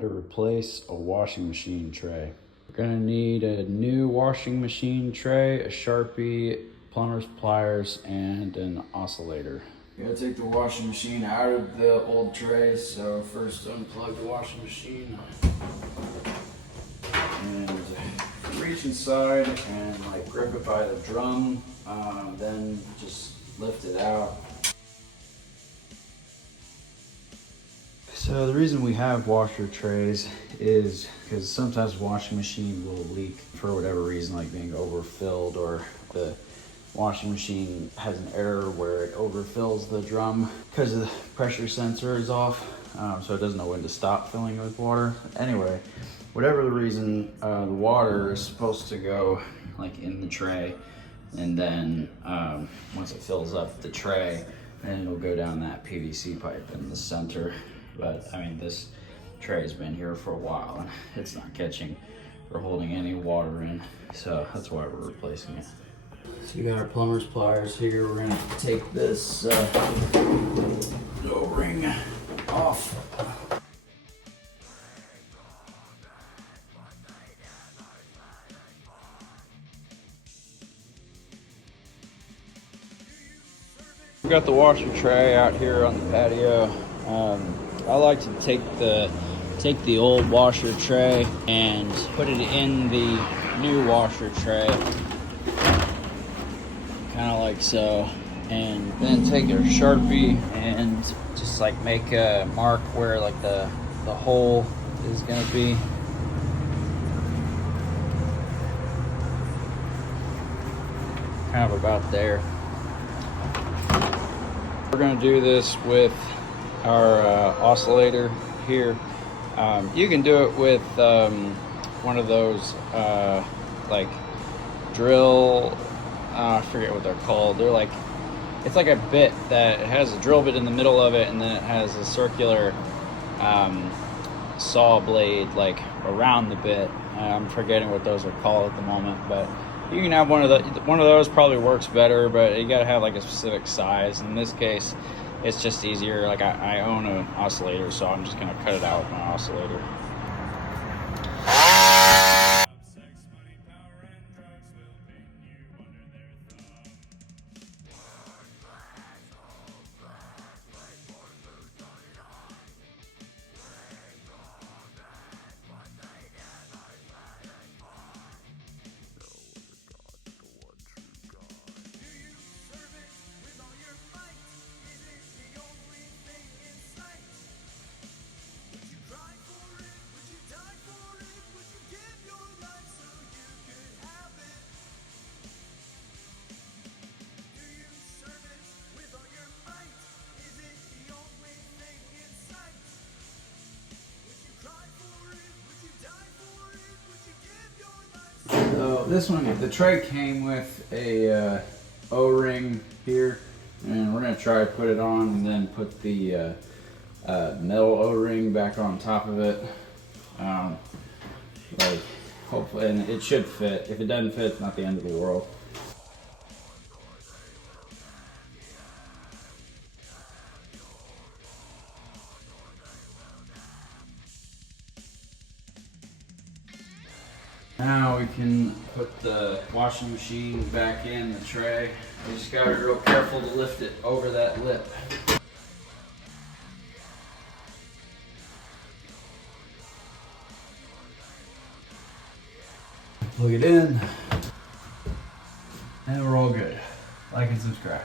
How to replace a washing machine tray. We're gonna need a new washing machine tray, a Sharpie, plumber's pliers, and an oscillator. We gotta take the washing machine out of the old tray, so first unplug the washing machine and reach inside and like grip it by the drum, then just lift it out. So the reason we have washer trays is because sometimes the washing machine will leak for whatever reason, like being overfilled, or the washing machine has an error where it overfills the drum because the pressure sensor is off, so it doesn't know when to stop filling with water. Anyway, whatever the reason, the water is supposed to go like in the tray, and then once it fills up the tray, then it'll go down that PVC pipe in the center. But I mean, this tray has been here for a while and it's not catching or holding any water in, so that's why we're replacing it. So we got our plumber's pliers here. We're gonna take this O-ring off. We got the washer tray out here on the patio. I like to take the old washer tray and put it in the new washer tray, kind of like so, and then take a Sharpie and just like make a mark where like the hole is gonna be. Kind of about there. We're gonna do this with our oscillator here. You can do it with one of those like drill, I forget what they're called. They're like, it's like a bit that it has a drill bit in the middle of it, and then it has a circular saw blade like around the bit. I'm forgetting what those are called at the moment, but you can have one of those. Probably works better, but you gotta have like a specific size. In this case, it's just easier. Like I own an oscillator, so I'm just gonna cut it out with my oscillator. So this one, the tray came with a O-ring here, and we're gonna try to put it on and then put the metal O-ring back on top of it. Like hopefully, and it should fit. If it doesn't fit, it's not the end of the world. Now we can put the washing machine back in the tray. We just gotta be real careful to lift it over that lip. Plug it in, and we're all good. Like and subscribe.